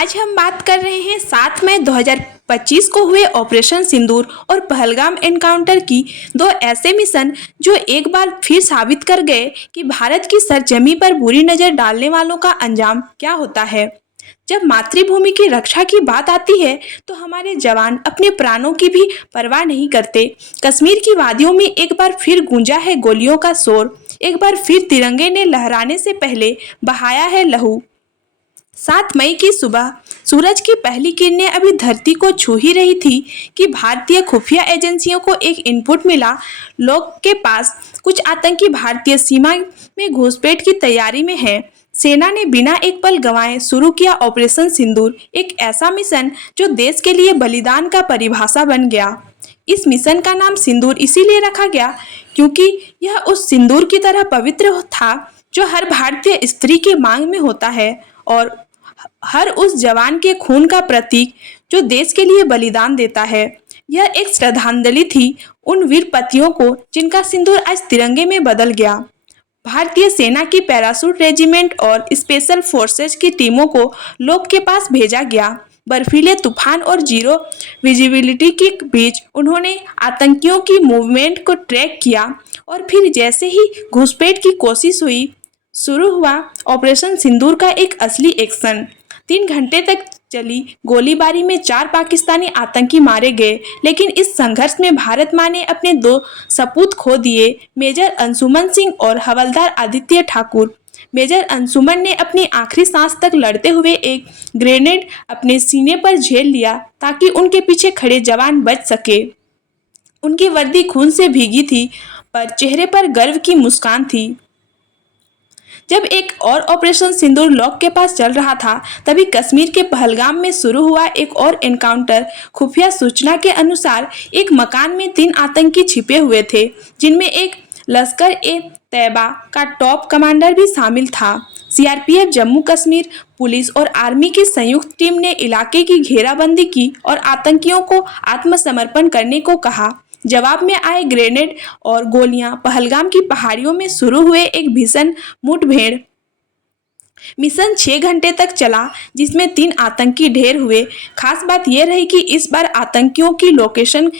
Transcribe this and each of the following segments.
आज हम बात कर रहे हैं 7 मई 2025 को हुए ऑपरेशन सिंदूर और पहलगाम एनकाउंटर की। दो ऐसे मिशन जो एक बार फिर साबित कर गए कि भारत की सरजमी पर बुरी नजर डालने वालों का अंजाम क्या होता है। जब मातृभूमि की रक्षा की बात आती है तो हमारे जवान अपने प्राणों की भी परवाह नहीं करते। कश्मीर की वादियों में एक बार फिर गूंजा है गोलियों का शोर, एक बार फिर तिरंगे ने लहराने से पहले बहाया है लहू। 7 मई की सुबह सूरज की पहली किरणें अभी धरती को छू ही रही थी कि भारतीय खुफिया एजेंसियों को एक इनपुट मिला। लोग के पास कुछ आतंकी भारतीय सीमा में घुसपैठ की तैयारी में हैं। सेना ने बिना एक पल गंवाए शुरू किया ऑपरेशन सिंदूर, एक ऐसा मिशन जो देश के लिए बलिदान का परिभाषा बन गया। इस मिशन का नाम सिंदूर इसीलिए रखा गया क्योंकि यह उस सिंदूर की तरह पवित्र था जो हर भारतीय स्त्री की मांग में होता है और हर उस जवान के खून का प्रतीक जो देश के लिए बलिदान देता है। यह एक श्रद्धांजलि थी उन वीर पतियों को जिनका सिंदूर आज तिरंगे में बदल गया। भारतीय सेना की पैराशूट रेजिमेंट और स्पेशल फोर्सेज की टीमों को लोग के पास भेजा गया। बर्फीले तूफान और जीरो विजिबिलिटी के बीच उन्होंने आतंकियों की मूवमेंट को ट्रैक किया और फिर जैसे ही घुसपैठ की कोशिश हुई, शुरू हुआ ऑपरेशन सिंदूर का एक असली एक्शन। 3 घंटे तक चली गोलीबारी में 4 पाकिस्तानी आतंकी मारे गए, लेकिन इस संघर्ष में भारत माँ ने अपने 2 सपूत खो दिए, मेजर अंशुमन सिंह और हवलदार आदित्य ठाकुर। मेजर अंशुमन ने अपनी आखिरी सांस तक लड़ते हुए एक ग्रेनेड अपने सीने पर झेल लिया ताकि उनके पीछे खड़े जवान बच सके। उनकी वर्दी खून से भीगी थी पर चेहरे पर गर्व की मुस्कान थी। जब एक और ऑपरेशन सिंदूर लॉक के पास चल रहा था तभी कश्मीर के पहलगाम में शुरू हुआ एक और एनकाउंटर। खुफिया सूचना के अनुसार एक मकान में 3 आतंकी छिपे हुए थे, जिनमें एक लश्कर ए तैयबा का टॉप कमांडर भी शामिल था। सीआरपीएफ, जम्मू कश्मीर पुलिस और आर्मी की संयुक्त टीम ने इलाके की घेराबंदी की और आतंकियों को आत्मसमर्पण करने को कहा। जवाब में आए ग्रेनेड और गोलियां। पहलगाम की पहाड़ियों में शुरू हुए एक भीषण मुठभेड़। मिशन 6 घंटे तक चला, जिसमें 3 आतंकी ढेर हुए। खास बात यह रही कि इस बार आतंकियों की लोकेशन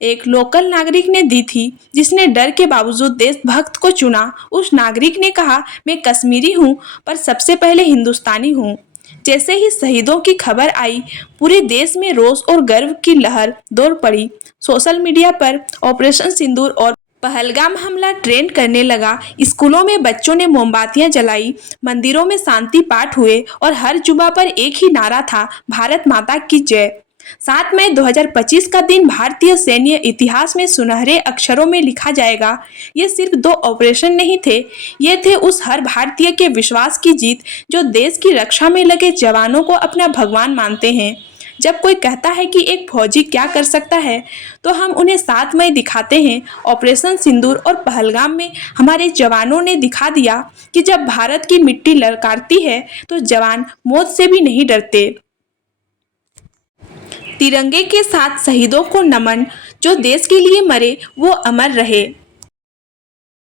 एक लोकल नागरिक ने दी थी, जिसने डर के बावजूद देशभक्त को चुना। उस नागरिक ने कहा, मैं कश्मीरी हूँ पर सबसे पहले हिंदुस्तानी हूँ। जैसे ही शहीदों की खबर आई, पूरे देश में रोष और गर्व की लहर दौड़ पड़ी। सोशल मीडिया पर ऑपरेशन सिंदूर और पहलगाम हमला ट्रेंड करने लगा। स्कूलों में बच्चों ने मोमबत्तियां जलाई, मंदिरों में शांति पाठ हुए और हर जुबा पर एक ही नारा था, भारत माता की जय। 7 मई 2025 का दिन भारतीय सैन्य इतिहास में सुनहरे अक्षरों में लिखा जाएगा। ये सिर्फ 2 ऑपरेशन नहीं थे, ये थे उस हर भारतीय के विश्वास की जीत जो देश की रक्षा में लगे जवानों को अपना भगवान मानते हैं। जब कोई कहता है कि एक फौजी क्या कर सकता है, तो हम उन्हें 7 मई दिखाते हैं। ऑपरेशन सिंदूर और पहलगाम में हमारे जवानों ने दिखा दिया कि जब भारत की मिट्टी ललकारती है तो जवान मौत से भी नहीं डरते। तिरंगे के साथ शहीदों को नमन, जो देश के लिए मरे वो अमर रहे।